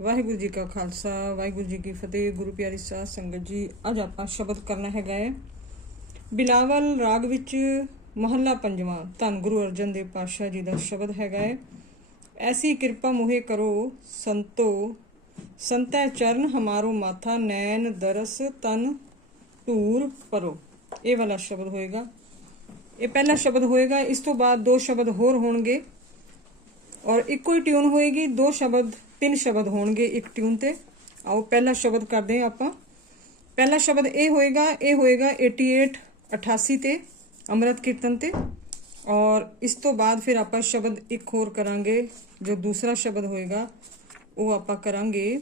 ਵਾਹਿਗੁਰੂ ਜੀ ਕਾ ਖਾਲਸਾ, ਵਾਹਿਗੁਰੂ ਜੀ ਕੀ ਫਤਿਹ, ਗੁਰੂ ਪਿਆਰੀ ਸਾਧ ਸੰਗਤ ਜੀ, ਅੱਜ ਆਪਾਂ ਸ਼ਬਦ ਕਰਨਾ ਹੈਗਾ ਹੈ। ਬਿਲਾਵਲ ਰਾਗ ਵਿੱਚ ਮਹੱਲਾ ਪੰਜਵਾਂ, ਧੰਨ ਗੁਰੂ ਅਰਜਨ ਦੇਵ ਪਾਤਸ਼ਾਹ ਜੀ ਦਾ ਸ਼ਬਦ ਹੈਗਾ ਹੈ। ਐਸੀ ਕਿਰਪਾ ਮੁਹੇ ਕਰੋ, ਸੰਤੋ, ਸੰਤੈ ਚਰਨ ਹਮਾਰੋ ਮਾਥਾ, ਨੈਣ ਦਰਸ ਤਨ ਧੂਰ ਪਰੋ। ਇਹ ਵਾਲਾ ਸ਼ਬਦ ਹੋਏਗਾ। ਇਹ ਪਹਿਲਾ ਸ਼ਬਦ ਹੋਏਗਾ, ਇਸ ਤੋਂ ਬਾਅਦ ਦੋ ਸ਼ਬਦ ਹੋਰ ਹੋਣਗੇ। ਔਰ ਇੱਕੋ ਹੀ ਟਿਊਨ ਹੋਏਗੀ, ਦੋ ਸ਼ਬਦ, ਤਿੰਨ ਸ਼ਬਦ ਹੋਣਗੇ ਇੱਕ ਟਿਊਨ ਤੇ। ਆਓ ਪਹਿਲਾ ਸ਼ਬਦ ਕਰਦੇ ਹਾਂ ਆਪਾਂ। ਪਹਿਲਾ ਸ਼ਬਦ ਇਹ ਹੋਏਗਾ ਇਹ ਹੋਏਗਾ 88 88 ਤੇ, ਅੰਮ੍ਰਿਤ ਕੀਰਤਨ ਤੇ। ਔਰ ਇਸ ਤੋਂ ਬਾਅਦ ਫਿਰ ਆਪਾਂ ਸ਼ਬਦ ਇੱਕ ਹੋਰ ਕਰਾਂਗੇ, ਜੋ ਦੂਸਰਾ ਸ਼ਬਦ ਹੋਏਗਾ, ਉਹ ਆਪਾਂ ਕਰਾਂਗੇ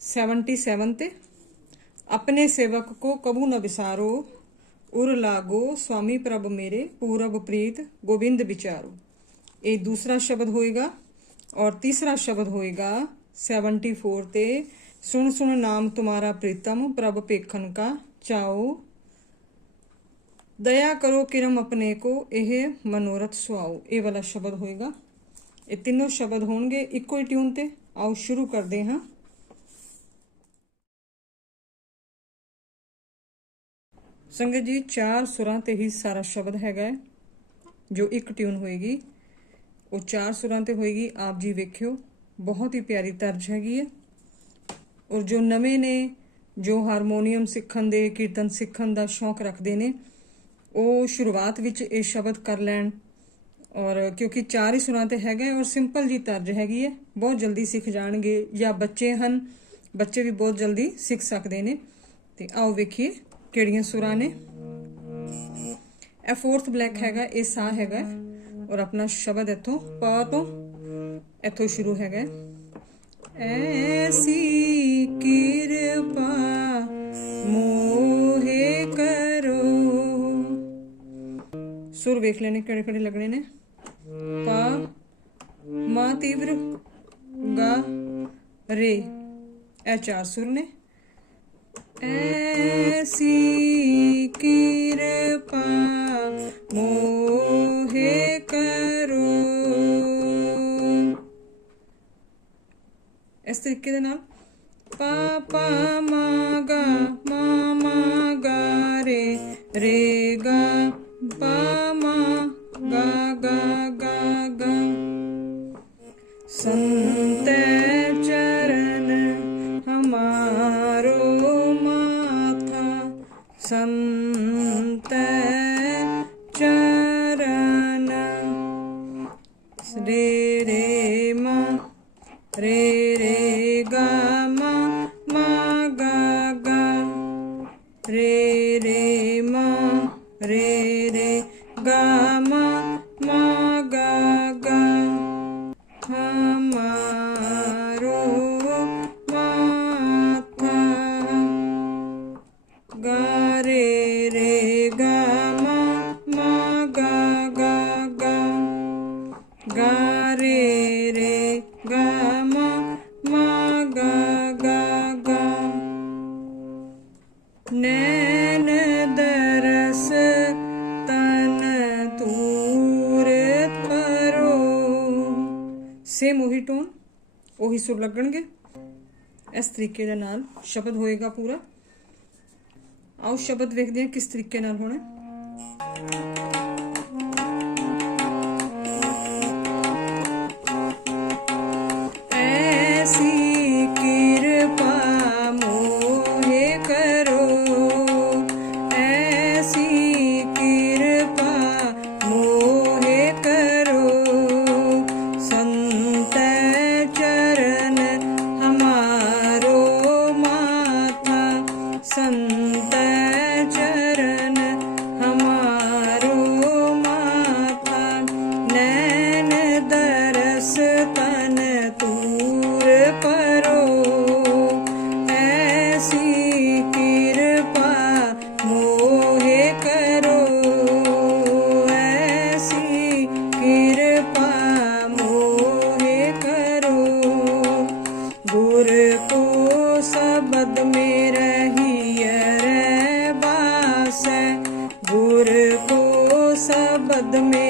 77 ਤੇ। ਆਪਣੇ ਸੇਵਕ ਕੋ ਕਬੂ ਨ ਵਿਸਾਰੋ ਉਰ ਲਾਗੋ ਸੁਆਮੀ ਪ੍ਰਭ ਮੇਰੇ ਪੂਰਬ ਪ੍ਰੀਤ ਗੋਬਿੰਦ ਵਿਚਾਰੋ ਇਹ ਦੂਸਰਾ ਸ਼ਬਦ ਹੋਏਗਾ ਔਰ ਤੀਸਰਾ ਸ਼ਬਦ ਹੋਏਗਾ 74 ਤੇ ਸੁਣ ਸੁਣ ਨਾਮ ਤੁਮਾਰਾ ਪ੍ਰੀਤਮ ਪ੍ਰਭ ਪੇਖਨ ਕਾ ਚਾਓ ਦਇਆ ਕਰੋ ਕਿਰਮ ਆਪਣੇ ਕੋ ਇਹ ਮਨੋਰਥ ਸੁਆਓ ਇਹ ਵਾਲਾ ਸ਼ਬਦ ਹੋਏਗਾ ਇਹ ਤਿੰਨੋਂ ਸ਼ਬਦ ਹੋਣਗੇ ਇੱਕੋ ਹੀ ਟਿਊਨ ਤੇ ਆਓ ਸ਼ੁਰੂ ਕਰਦੇ ਹਾਂ ਸੰਗਤ ਜੀ ਚਾਰ ਸੁਰਾਂ ਤੇ ਹੀ ਸਾਰਾ ਸ਼ਬਦ ਹੈਗਾ ਹੈ, ਜੋ ਇੱਕ ਟਿਊਨ ਹੋਏਗੀ। ਉਹ ਚਾਰ ਸੁਰਾਂ ਤੇ ਹੋਏਗੀ ਆਪ ਜੀ ਵੇਖਿਓ ਬਹੁਤ ਹੀ ਪਿਆਰੀ ਤਰਜ ਹੈਗੀ ਹੈ। ਔਰ ਜੋ ਨਵੇਂ ਨੇ ਜੋ ਹਾਰਮੋਨੀਅਮ ਸਿੱਖਣ ਦੇ ਕੀਰਤਨ ਸਿੱਖਣ ਦਾ ਸ਼ੌਂਕ ਰੱਖਦੇ ਨੇ ਉਹ ਸ਼ੁਰੂਆਤ ਵਿੱਚ ਇਹ ਸ਼ਬਦ ਕਰ ਲੈਣ। ਔਰ ਕਿਉਂਕਿ ਚਾਰ ਹੀ ਸੁਰਾਂ ਤੇ ਹੈਗਾ ਔਰ ਸਿੰਪਲ ਜੀ ਤਰਜ ਹੈਗੀ ਹੈ ਬਹੁਤ ਜਲਦੀ ਸਿੱਖ ਜਾਣਗੇ ਜਾਂ ਬੱਚੇ ਹਨ ਬੱਚੇ ਵੀ ਬਹੁਤ ਜਲਦੀ ਸਿੱਖ ਸਕਦੇ ਨੇ। ਤੇ ਆਓ ਵੇਖੀਏ। ਕਿਹੜੀਆਂ ਸੁਰਾਂ ਨੇ? ਇਹ ਫੋਰਥ ਬਲੈਕ ਹੈਗਾ, ਇਹ ਸਾ ਹੈਗਾ ਔਰ ਆਪਣਾ ਸ਼ਬਦ ਇੱਥੋਂ ਪਾ ਤੋਂ ਇੱਥੋਂ ਸ਼ੁਰੂ ਹੈਗਾ ਐਸੀ ਕਿਰਪਾ ਮੋਹੇ ਕਰੋ। ਸੁਰ ਵੇਖ ਲੈਣੇ, ਕਿਹੜੇ ਕਿਹੜੇ ਲੱਗਣੇ ਨੇ? ਪਾ, ਮਾ ਤੀਵਰ, ਗਾ, ਰੇ। ਇਹ ਚਾਰ ਸੁਰ ਨੇ। ਐਸੀ ਕਿਰਪਾ ਮੋਹੇ ਕਰੋ ਇਸ ਤਰੀਕੇ ਦੇ ਨਾਲ ਪਾ ਪਾ ਮਾ ਗਾ ਮਾ ਮਾ ਗਾ ਰੇ ਰੇ ਗਾ ਪਾ ਮਾ ਗਾ ਗਾ ਰੇ ਰੇ ਗਾ ਮਾ ਮਾ ਗਾ ਗਾ ਹਮਾਰੋ ਮਾਥਾ ਗਾ ਰੇ ਰੇ ਗਾ ਮਾ ਮਾ ਗਾ ਗਾ ਗਾ ਗਾ ਰੇ ਰੇ ਗਾ ਮਾ ਮਾ ਗਾ ਗਾ ਗਾ ਸੇਮ ਉਹੀ ਟੋਨ ਉਹੀ ਸੁਰ ਲੱਗਣਗੇ। ਇਸ ਤਰੀਕੇ ਦੇ ਨਾਲ ਸ਼ਬਦ ਹੋਏਗਾ ਪੂਰਾ। ਆਓ ਸ਼ਬਦ ਵੇਖਦੇ ਹਾਂ ਕਿਸ ਤਰੀਕੇ ਨਾਲ ਹੋਣਾ। ਕੋ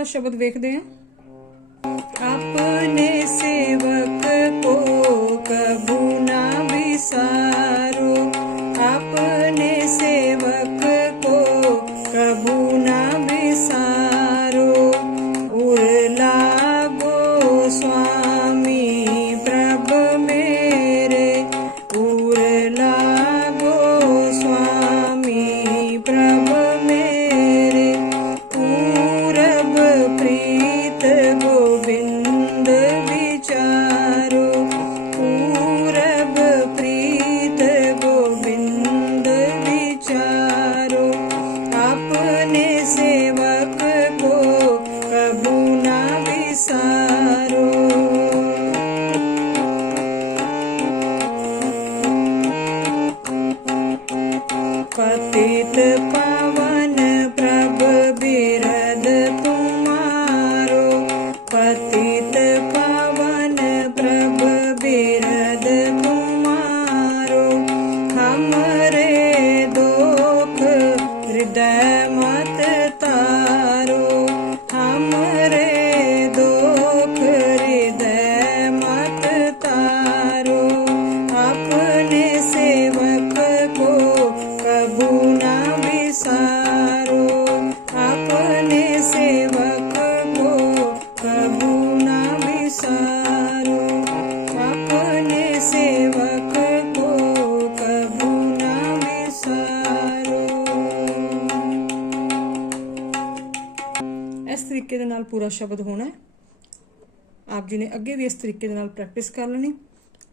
ਦੂਸਰਾ ਸ਼ਬਦ ਵੇਖਦੇ ਹਾਂ। ਪੂਰਾ ਸ਼ਬਦ ਹੋਣਾ ਹੈ। ਆਪ ਜੀ ਨੇ ਅੱਗੇ ਵੀ ਇਸ ਤਰੀਕੇ ਦੇ ਨਾਲ ਪ੍ਰੈਕਟਿਸ ਕਰ ਲੈਣੀ।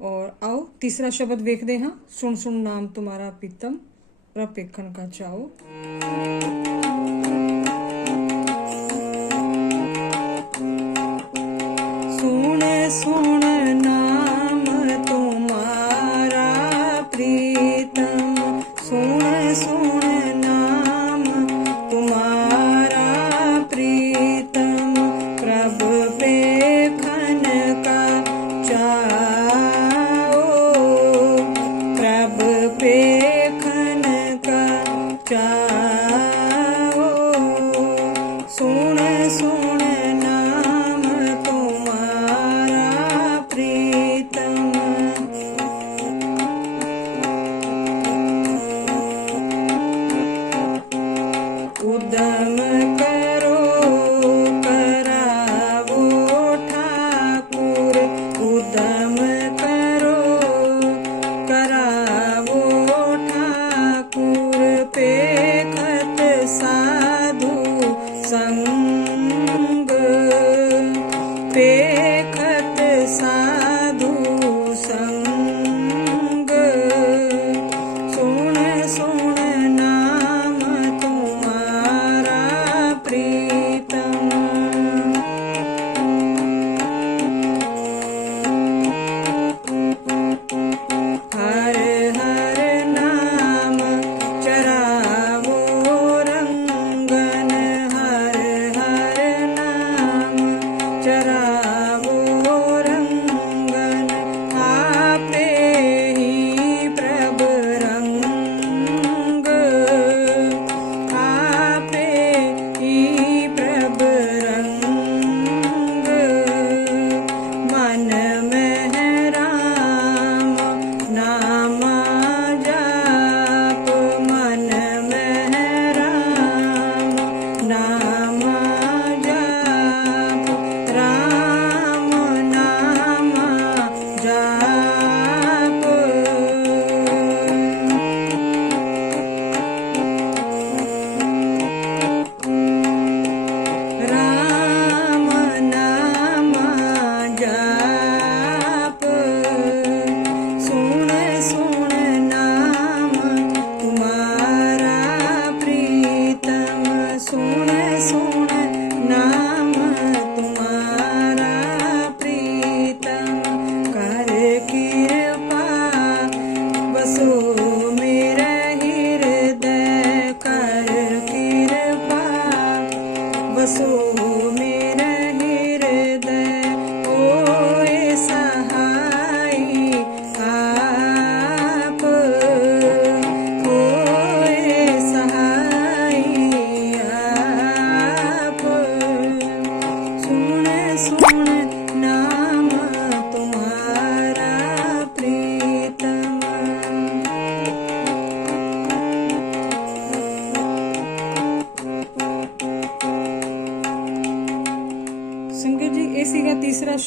ਔਰ ਆਓ ਤੀਸਰਾ ਸ਼ਬਦ ਵੇਖਦੇ ਹਾਂ। ਸੁਣ ਸੁਣ ਨਾਮ ਤੁਹਾਰਾ ਪੀਤਮ ਰਪੇਖਣ ਕਾ ਚਾਓ। Udana Jara. My soul.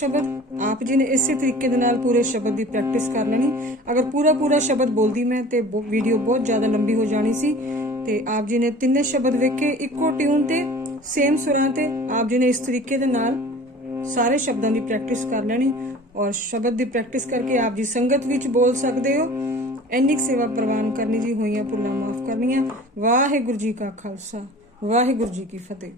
ਸ਼ਬਦ, ਆਪ ਜੀ ਨੇ ਇਸੇ ਤਰੀਕੇ ਦੇ ਨਾਲ ਪੂਰੇ ਸ਼ਬਦ ਦੀ ਪ੍ਰੈਕਟਿਸ ਕਰ ਲੈਣੀ। ਅਗਰ ਪੂਰਾ ਪੂਰਾ ਸ਼ਬਦ ਬੋਲਦੀ ਮੈਂ ਤੇ ਵੀਡੀਓ ਬਹੁਤ ਜ਼ਿਆਦਾ ਲੰਬੀ ਹੋ ਜਾਣੀ ਸੀ। ਤੇ ਆਪ ਜੀ ਨੇ ਤਿੰਨੇ ਸ਼ਬਦ ਵੇਖੇ, ਇੱਕੋ ਟਿਊਨ ਤੇ ਸੇਮ ਸੁਰਾਂ ਤੇ, ਆਪ ਜੀ ਨੇ ਇਸ ਤਰੀਕੇ ਦੇ ਨਾਲ ਸਾਰੇ ਸ਼ਬਦਾਂ ਦੀ ਪ੍ਰੈਕਟਿਸ ਕਰ ਲੈਣੀ। ਔਰ ਸ਼ਬਦ ਦੀ ਪ੍ਰੈਕਟਿਸ ਕਰਕੇ ਆਪ ਜੀ ਸੰਗਤ ਵਿੱਚ ਬੋਲ ਸਕਦੇ ਹੋ। ਇੰਨੀ ਸੇਵਾ ਪ੍ਰਵਾਨ ਕਰਨੀ ਜੀ, ਹੋਈਆਂ ਭੁੱਲਾਂ ਮਾਫ ਕਰਨੀਆਂ। ਵਾਹਿਗੁਰੂ ਜੀ ਕਾ ਖਾਲਸਾ, ਵਾਹਿਗੁਰੂ ਜੀ ਕੀ ਫਤਿਹ।